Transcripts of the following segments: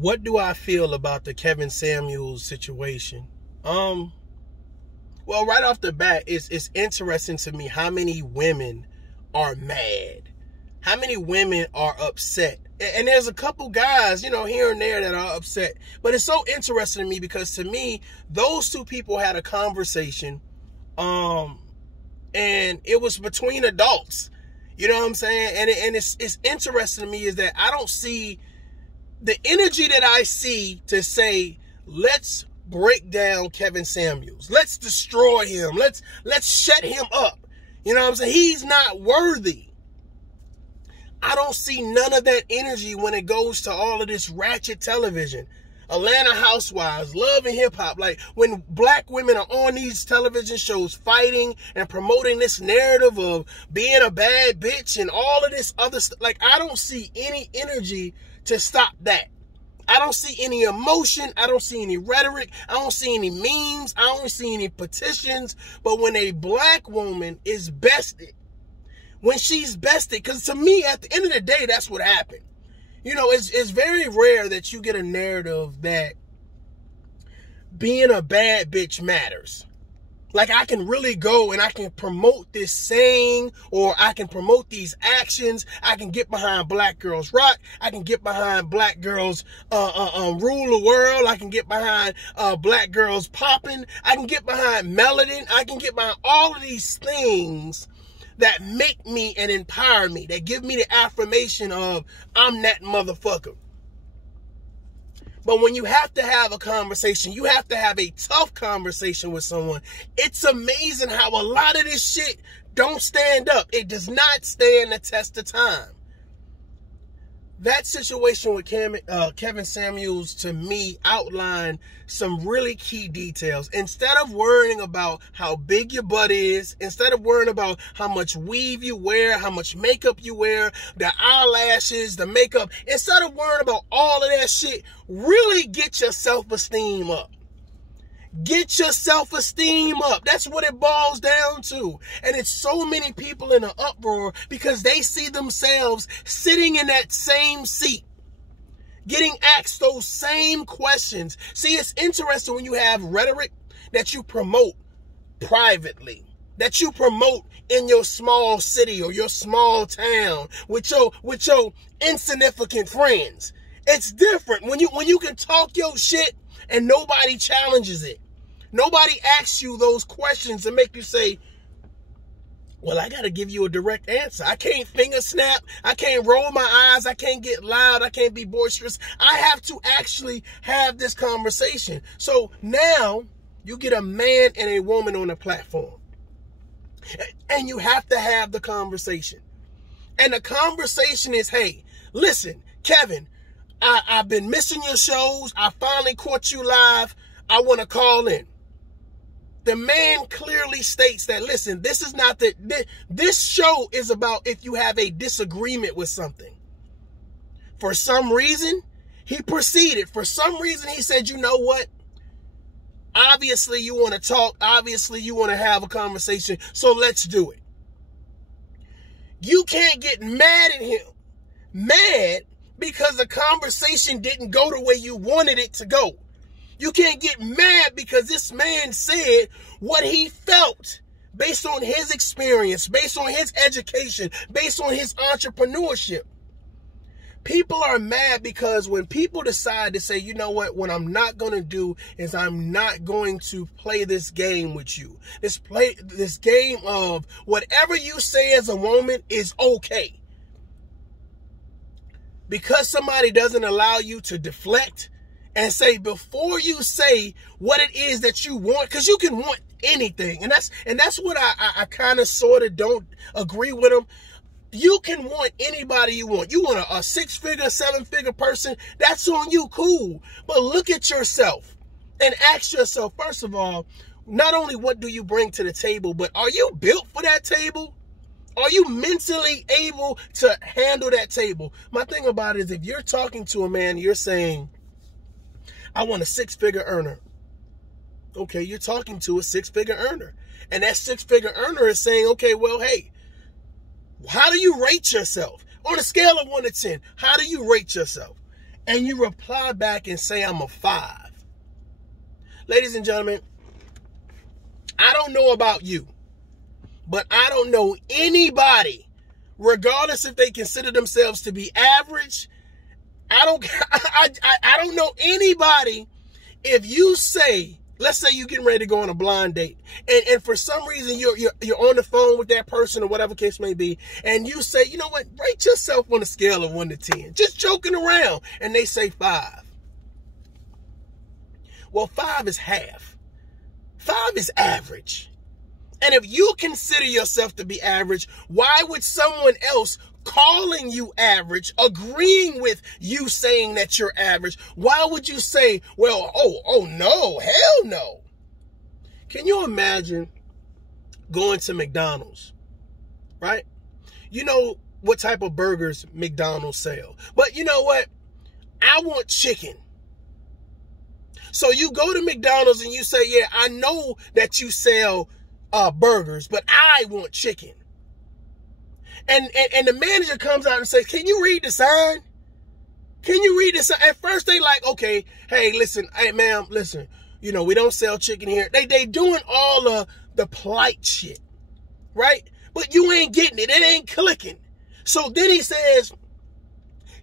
What do I feel about the Kevin Samuels situation? Well, right off the bat, it's interesting to me how many women are mad. How many women are upset? And there's a couple guys, here and there that are upset. But it's so interesting to me because to me, those two people had a conversation. And it was between adults. You know what I'm saying? And it's interesting to me is that I don't see the energy that I see to say, let's break down Kevin Samuels. Let's destroy him. Let's shut him up. You know what I'm saying? He's not worthy. I don't see none of that energy when it goes to all of this ratchet television. Atlanta Housewives, Love and Hip Hop. Like when black women are on these television shows fighting and promoting this narrative of being a bad bitch and all of this other stuff. Like I don't see any energy to stop that. I don't see any emotion. I don't see any rhetoric. I don't see any memes. I don't see any petitions. But when a black woman is bested, when she's bested, because to me, at the end of the day, that's what happened. It's very rare that you get a narrative that being a bad bitch matters. Like I can really go and I can promote this saying, or I can promote these actions. I can get behind Black Girls Rock. I can get behind Black Girls Rule the World. I can get behind Black Girls Popping. I can get behind Melody. I can get behind all of these things that make me and empower me, that give me the affirmation of I'm that motherfucker. But when you have to have a conversation, you have to have a tough conversation with someone. It's amazing how a lot of this shit don't stand up. It does not stand the test of time. That situation with Kevin Samuels, to me, outlined some really key details. Instead of worrying about how big your butt is, instead of worrying about how much weave you wear, how much makeup you wear, the eyelashes, the makeup, instead of worrying about all of that shit, really get your self-esteem up. Get your self-esteem up. That's what it boils down to. And it's so many people in an uproar because they see themselves sitting in that same seat, getting asked those same questions. See, it's interesting when you have rhetoric that you promote privately, that you promote in your small city or your small town with your insignificant friends. It's different when you can talk your shit and nobody challenges it. Nobody asks you those questions to make you say, well, I got to give you a direct answer. I can't finger snap. I can't roll my eyes. I can't get loud. I can't be boisterous. I have to actually have this conversation. So now you get a man and a woman on a platform. And you have to have the conversation. And the conversation is, hey, listen, Kevin, I've been missing your shows. I finally caught you live. I want to call in. The man clearly states that, listen, this is not this show is about if you have a disagreement with something. For some reason, he proceeded. For some reason, he said, you know what? Obviously, you want to talk. Obviously, you want to have a conversation. So let's do it. You can't get mad at him. Mad because the conversation didn't go the way you wanted it to go. You can't get mad because this man said what he felt based on his experience, based on his education, based on his entrepreneurship. People are mad because when people decide to say, you know what I'm not going to do is I'm not going to play this game with you. This game of whatever you say as a woman is okay. Because somebody doesn't allow you to deflect and say before you say what it is that you want, because you can want anything. And that's what I kind of sort of don't agree with them. You can want anybody you want. You want a 6-figure, 7-figure person, that's on you, cool. But look at yourself and ask yourself, first of all, not only what do you bring to the table, but are you built for that table? Are you mentally able to handle that table? My thing about it is if you're talking to a man, you're saying, I want a 6-figure earner. Okay, you're talking to a 6-figure earner. And that 6-figure earner is saying, okay, well, hey, how do you rate yourself? On a scale of 1 to 10, how do you rate yourself? and you reply back and say, I'm a 5. Ladies and gentlemen, I don't know about you, but I don't know anybody, regardless if they consider themselves to be average. I don't know anybody. If you say, let's say you're getting ready to go on a blind date, and for some reason you're on the phone with that person or whatever case may be, and you say, you know what, rate yourself on a scale of 1 to 10, just joking around, and they say 5. Well, 5 is half. 5 is average. And if you consider yourself to be average, why would someone else calling you average, agreeing with you saying that you're average, why would you say, well, oh no, hell no? Can you imagine going to McDonald's, right? You know what type of burgers McDonald's sell. But you know what? I want chicken. So you go to McDonald's and you say, yeah, I know that you sell burgers, but I want chicken. And the manager comes out and says, can you read the sign? Can you read the sign? At first they like, okay, hey, listen, hey, ma'am, listen, you know, we don't sell chicken here. They doing all of the polite shit, right? But you ain't getting it. It ain't clicking. So then he says,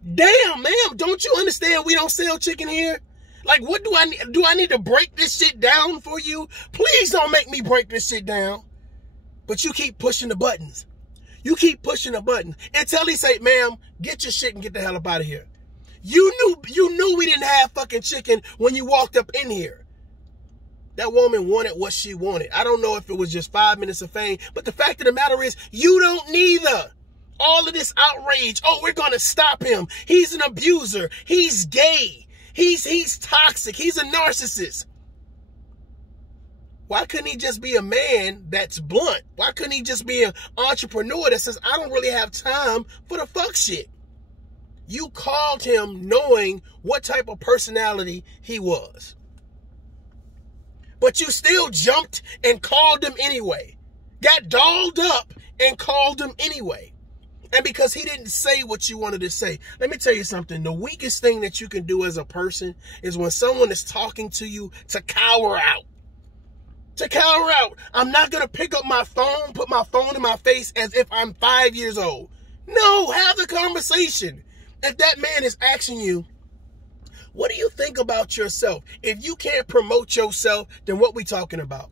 damn, ma'am, don't you understand we don't sell chicken here? Like, what do I need? Do I need to break this shit down for you? Please don't make me break this shit down. But you keep pushing the buttons. You keep pushing the button until he say, ma'am, get your shit and get the hell up out of here. You knew we didn't have fucking chicken when you walked up in here. That woman wanted what she wanted. I don't know if it was just 5 minutes of fame, but the fact of the matter is, you don't neither. All of this outrage, oh, we're going to stop him. He's an abuser. He's gay. He's toxic. He's a narcissist. Why couldn't he just be a man that's blunt? Why couldn't he just be an entrepreneur that says, I don't really have time for the fuck shit? You called him knowing what type of personality he was. But you still jumped and called him anyway. Got dolled up and called him anyway. And because he didn't say what you wanted to say. Let me tell you something. The weakest thing that you can do as a person is when someone is talking to you to cower out. To cower out. I'm not going to pick up my phone, put my phone in my face as if I'm 5 years old. No, have the conversation. If that man is asking you, what do you think about yourself? If you can't promote yourself, then what we talking about?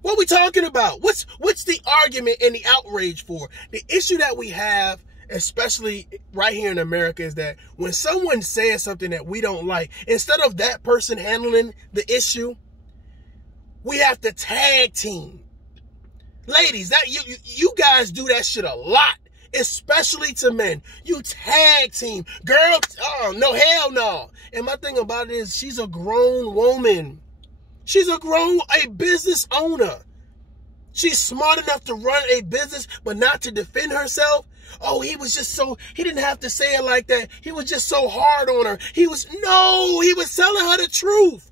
What we talking about? What's the argument and the outrage for? The issue that we have, especially right here in America, is that when someone says something that we don't like, instead of that person handling the issue, we have to tag team. Ladies, that you guys do that shit a lot, especially to men. You tag team. Girl, oh, no, hell no. And my thing about it is she's a grown woman. She's a business owner. She's smart enough to run a business, but not to defend herself. Oh, he didn't have to say it like that. He was just so hard on her. He was telling her the truth.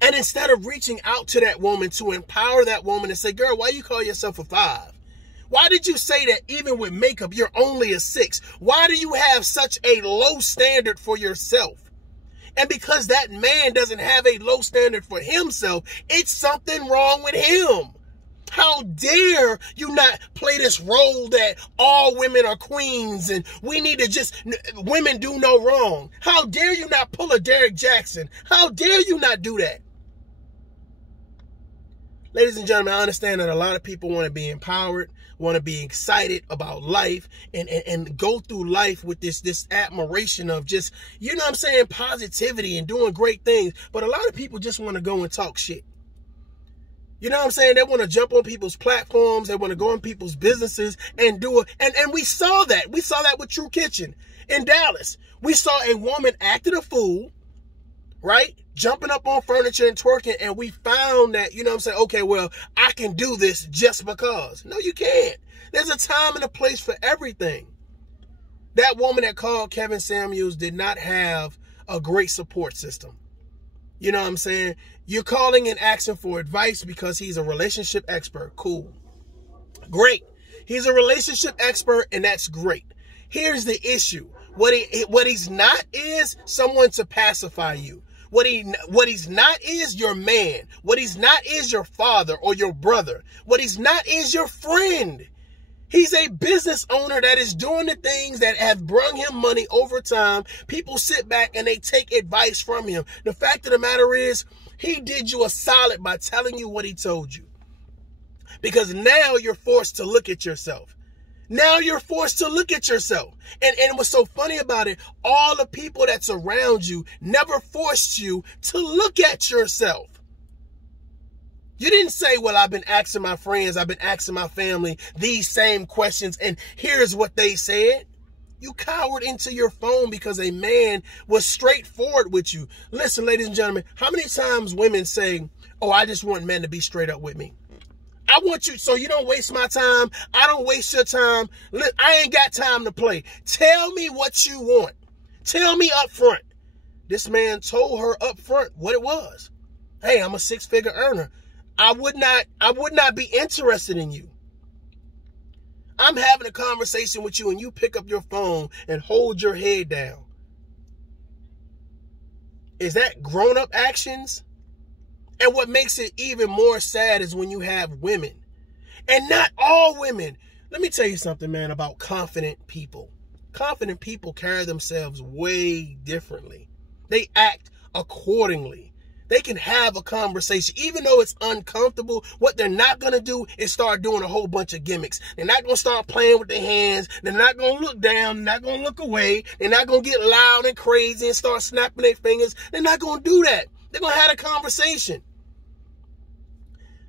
And instead of reaching out to that woman to empower that woman and say, girl, why you call yourself a 5? Why did you say that even with makeup, you're only a 6? Why do you have such a low standard for yourself? And because that man doesn't have a low standard for himself, it's something wrong with him. How dare you not play this role that all women are queens and we need to women do no wrong? How dare you not pull a Derek Jackson? How dare you not do that? Ladies and gentlemen, I understand that a lot of people want to be empowered, want to be excited about life and go through life with this admiration of just, you know what I'm saying, positivity and doing great things. But a lot of people just want to go and talk shit. You know what I'm saying? They want to jump on people's platforms. They want to go in people's businesses and do it. And we saw that. We saw that with True Kitchen in Dallas. We saw a woman acting a fool, right? Jumping up on furniture and twerking. And we found that, you know what I'm saying? Okay, well, I can do this just because. No, you can't. There's a time and a place for everything. That woman that called Kevin Samuels did not have a great support system. You know what I'm saying? You're calling and asking for advice because he's a relationship expert. Cool. Great. He's a relationship expert, and that's great. Here's the issue. What he's not is someone to pacify you. What he's not is your man. What he's not is your father or your brother. What he's not is your friend. He's a business owner that is doing the things that have brought him money over time. People sit back and they take advice from him. The fact of the matter is, he did you a solid by telling you what he told you. Because now you're forced to look at yourself. Now you're forced to look at yourself. And what's so funny about it, all the people that's around you never forced you to look at yourself. You didn't say, well, I've been asking my friends, I've been asking my family these same questions, and here's what they said. You cowered into your phone because a man was straightforward with you. Listen, ladies and gentlemen, how many times women say, oh, I just want men to be straight up with me. I want you, so you don't waste my time. I don't waste your time. I ain't got time to play. Tell me what you want. Tell me up front. This man told her up front what it was. Hey, I'm a six-figure earner. I would not be interested in you. I'm having a conversation with you and you pick up your phone and hold your head down. Is that grown-up actions? And what makes it even more sad is when you have women. And not all women. Let me tell you something, man, about confident people. Confident people carry themselves way differently. They act accordingly. They can have a conversation, even though it's uncomfortable. What they're not going to do is start doing a whole bunch of gimmicks. They're not going to start playing with their hands. They're not going to look down. They're not going to look away. They're not going to get loud and crazy and start snapping their fingers. They're not going to do that. They're going to have a conversation.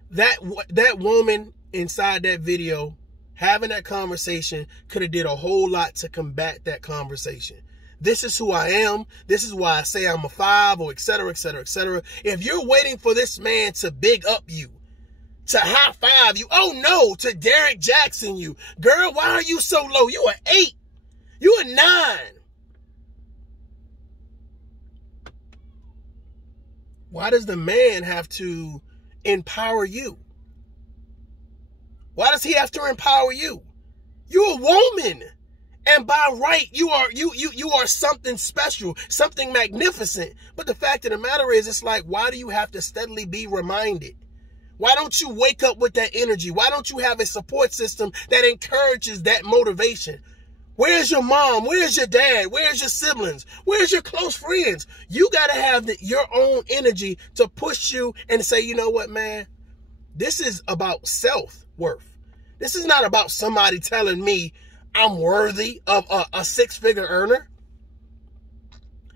That woman inside that video having that conversation could have did a whole lot to combat that conversation. This is who I am. This is why I say I'm a 5, or et cetera, et cetera, et cetera. If you're waiting for this man to big up you, to high five you, oh no, to Derek Jackson you, girl, why are you so low? You an 8. You a 9. Why does the man have to empower you? Why does he have to empower you? You're a woman. And by right, you are something special, something magnificent. But the fact of the matter is, it's like, why do you have to steadily be reminded? Why don't you wake up with that energy? Why don't you have a support system that encourages that motivation? Where's your mom? Where's your dad? Where's your siblings? Where's your close friends? You got to have your own energy to push you and say, you know what, man? This is about self-worth. This is not about somebody telling me I'm worthy of a six-figure earner.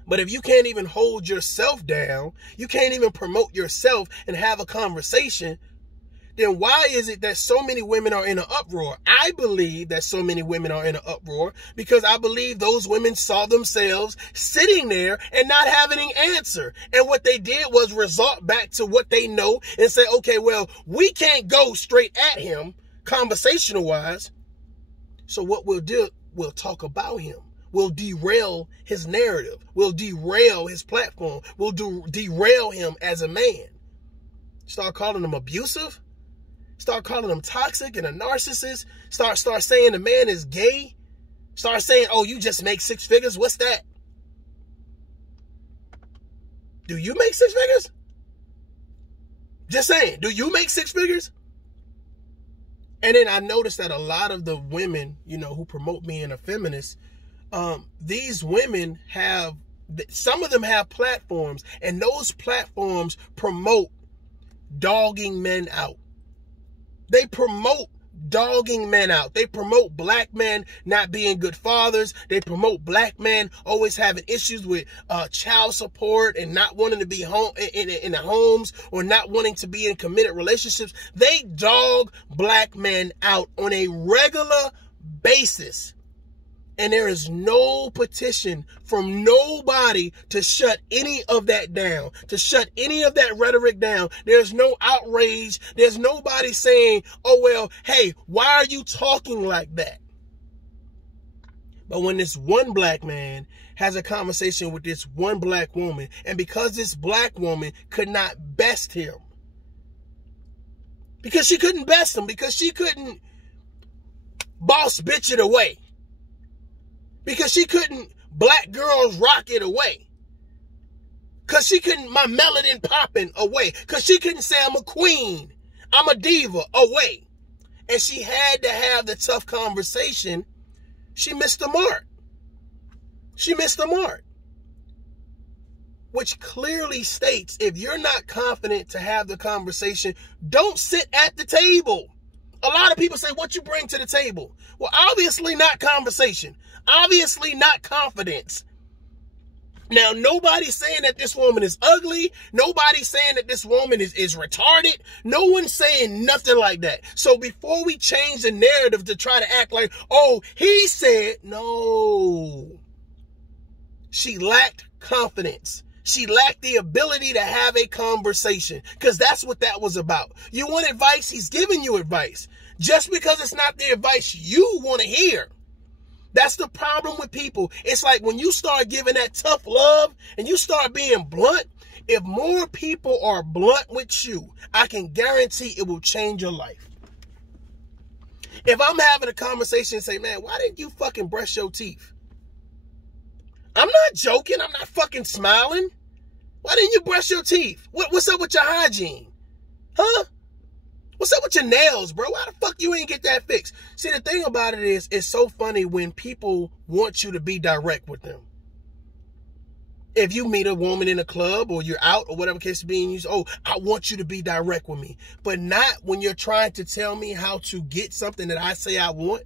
But if you can't even hold yourself down, you can't even promote yourself and have a conversation, then why is it that so many women are in an uproar? I believe that so many women are in an uproar because I believe those women saw themselves sitting there and not having an answer. And what they did was resort back to what they know and say, okay, well, we can't go straight at him conversational-wise. So what we'll do, we'll talk about him. We'll derail his narrative. We'll derail his platform. We'll derail him as a man. Start calling him abusive. Start calling him toxic and a narcissist. Start saying the man is gay. Start saying, oh, you just make 6 figures. What's that? Do you make 6 figures? Just saying, do you make 6 figures? And then I noticed that a lot of the women, you know, who promote being a feminist, these women have, some of them have platforms, and those platforms promote dogging men out. They promote dogging men out. They promote black men not being good fathers. They promote black men always having issues with child support and not wanting to be home in the homes, or not wanting to be in committed relationships. They dog black men out on a regular basis. And there is no petition from nobody to shut any of that down, to shut any of that rhetoric down. There's no outrage. There's nobody saying, oh, well, hey, why are you talking like that? But when this one black man has a conversation with this one black woman, and because this black woman could not best him, because she couldn't best him, because she couldn't boss bitch it away, because she couldn't black girls rock it away. Because she couldn't, my melanin popping away. Because she couldn't say I'm a queen, I'm a diva away. And she had to have the tough conversation. She missed the mark. She missed the mark. Which clearly states, if you're not confident to have the conversation, don't sit at the table. A lot of people say, what you bring to the table? Well, obviously not conversation. Obviously not confidence. Now, nobody's saying that this woman is ugly. Nobody's saying that this woman is retarded. No one's saying nothing like that. So before we change the narrative to try to act like, oh, he said, no. She lacked confidence. She lacked the ability to have a conversation, because that's what that was about. You want advice? He's giving you advice. Just because it's not the advice you want to hear. That's the problem with people. It's like when you start giving that tough love and you start being blunt, if more people are blunt with you, I can guarantee it will change your life. If I'm having a conversation and say, man, why didn't you fucking brush your teeth? I'm not joking. I'm not fucking smiling. Why didn't you brush your teeth? What's up with your hygiene? Huh? What's up with your nails, bro? Why the fuck you ain't get that fixed? See, the thing about it is, it's so funny when people want you to be direct with them. If you meet a woman in a club or you're out or whatever case being, you say, oh, I want you to be direct with me. But not when you're trying to tell me how to get something that I say I want.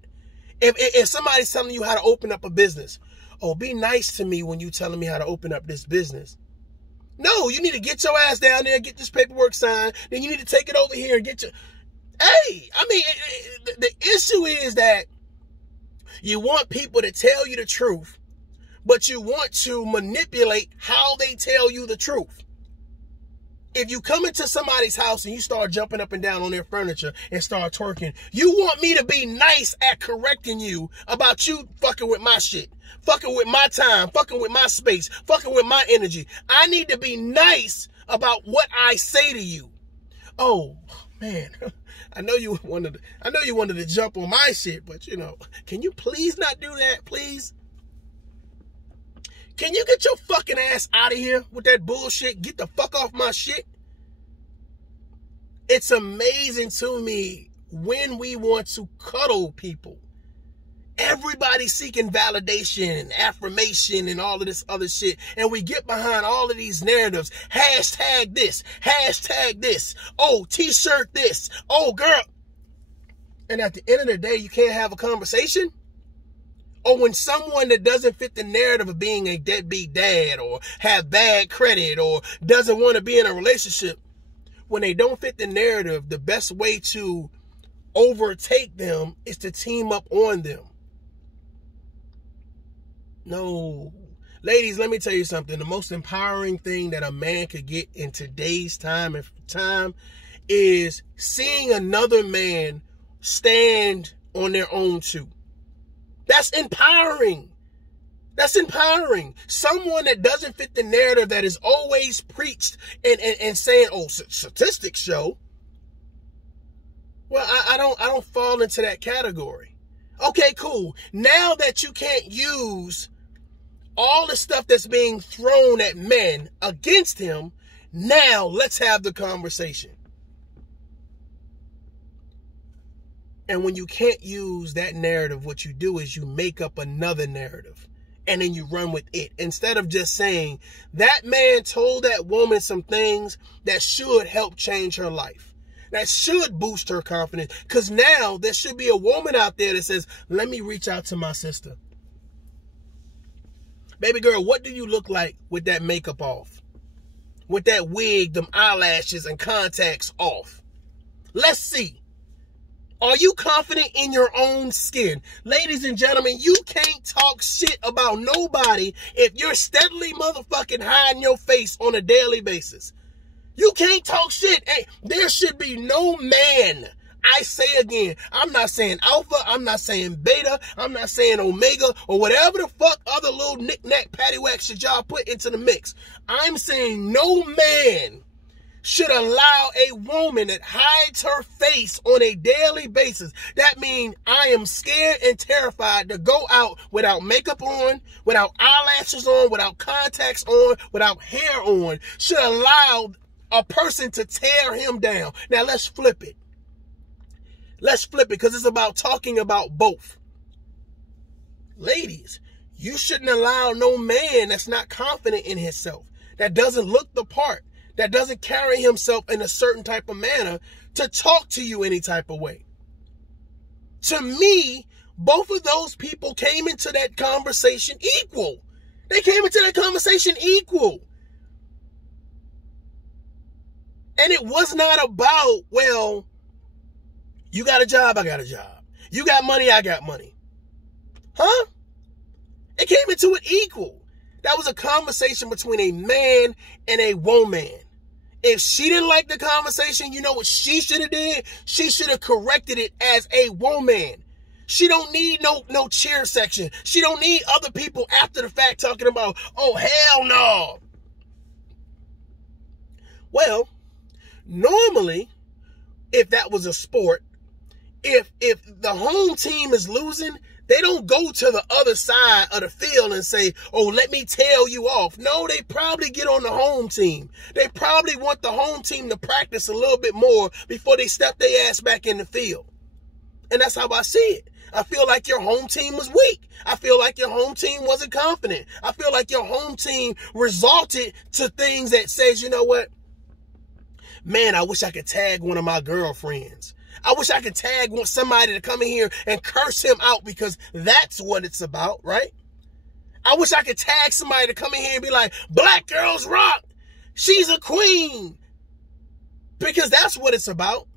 If somebody's telling you how to open up a business, oh, be nice to me when you're telling me how to open up this business. No, you need to get your ass down there, get this paperwork signed. Then you need to take it over here and get your... Hey, I mean, the issue is that you want people to tell you the truth, but you want to manipulate how they tell you the truth. If you come into somebody's house and you start jumping up and down on their furniture and start twerking, you want me to be nice at correcting you about you fucking with my shit, fucking with my time, fucking with my space, fucking with my energy. I need to be nice about what I say to you. Oh, man, I know you wanted to jump on my shit, but you know, can you please not do that, please? Can you get your fucking ass out of here with that bullshit? Get the fuck off my shit. It's amazing to me when we want to cuddle people. Everybody's seeking validation and affirmation and all of this other shit. And we get behind all of these narratives. Hashtag this. Hashtag this. Oh, t-shirt this. Oh, girl. And at the end of the day, you can't have a conversation? Or when someone that doesn't fit the narrative of being a deadbeat dad or have bad credit or doesn't want to be in a relationship, when they don't fit the narrative, the best way to overtake them is to team up on them. No. Ladies, let me tell you something. The most empowering thing that a man could get in today's time is seeing another man stand on their own two. That's empowering. That's empowering. Someone that doesn't fit the narrative that is always preached and saying, oh, statistics show. Well, I don't fall into that category. Okay, cool. Now that you can't use all the stuff that's being thrown at men against him, now let's have the conversation. And when you can't use that narrative, what you do is you make up another narrative and then you run with it. Instead of just saying, that man told that woman some things that should help change her life. That should boost her confidence. Because now there should be a woman out there that says, let me reach out to my sister. Baby girl, what do you look like with that makeup off? With that wig, them eyelashes and contacts off? Let's see. Are you confident in your own skin? Ladies and gentlemen, you can't talk shit about nobody if you're steadily motherfucking hiding your face on a daily basis. You can't talk shit. Hey, there should be no man. I say again, I'm not saying alpha, I'm not saying beta, I'm not saying omega, or whatever the fuck other little knick-knack paddywhack shit y'all put into the mix. I'm saying no man should allow a woman that hides her face on a daily basis. That means I am scared and terrified to go out without makeup on, without eyelashes on, without contacts on, without hair on, should allow a person to tear him down. Now let's flip it. Let's flip it, because it's about talking about both. Ladies, you shouldn't allow no man that's not confident in himself, that doesn't look the part, that doesn't carry himself in a certain type of manner to talk to you any type of way. To me, both of those people came into that conversation equal. They came into that conversation equal. And it was not about, well, you got a job, I got a job. You got money, I got money. Huh? It came into it equal. That was a conversation between a man and a woman. If she didn't like the conversation, you know what she should have did? She should have corrected it as a woman. She don't need no cheer section. She don't need other people after the fact talking about, oh, hell no. Well, normally, if that was a sport, if the home team is losing, they don't go to the other side of the field and say, oh, let me tail you off. No, they probably get on the home team. They probably want the home team to practice a little bit more before they step their ass back in the field. And that's how I see it. I feel like your home team was weak. I feel like your home team wasn't confident. I feel like your home team resulted to things that says, you know what? Man, I wish I could tag one of my girlfriends. I wish I could tag somebody to come in here and curse him out, because that's what it's about, right? I wish I could tag somebody to come in here and be like, black girls rock. She's a queen. Because that's what it's about.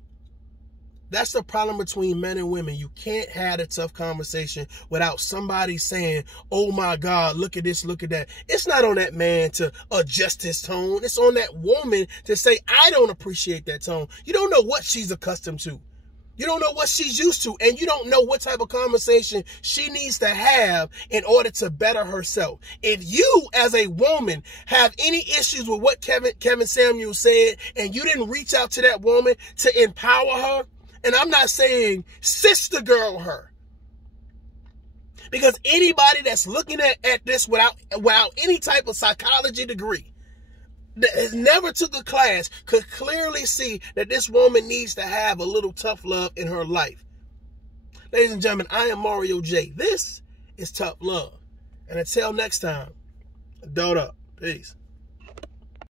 That's the problem between men and women. You can't have a tough conversation without somebody saying, oh my God, look at this, look at that. It's not on that man to adjust his tone. It's on that woman to say, I don't appreciate that tone. You don't know what she's accustomed to. You don't know what she's used to, and you don't know what type of conversation she needs to have in order to better herself. If you, as a woman, have any issues with what Kevin Samuel said, and you didn't reach out to that woman to empower her, and I'm not saying sister girl her, because anybody that's looking at this without any type of psychology degree, that has never took a class, could clearly see that this woman needs to have a little tough love in her life. Ladies and gentlemen, I am Mario J. This is Tough Love. And until next time, adult up. Peace.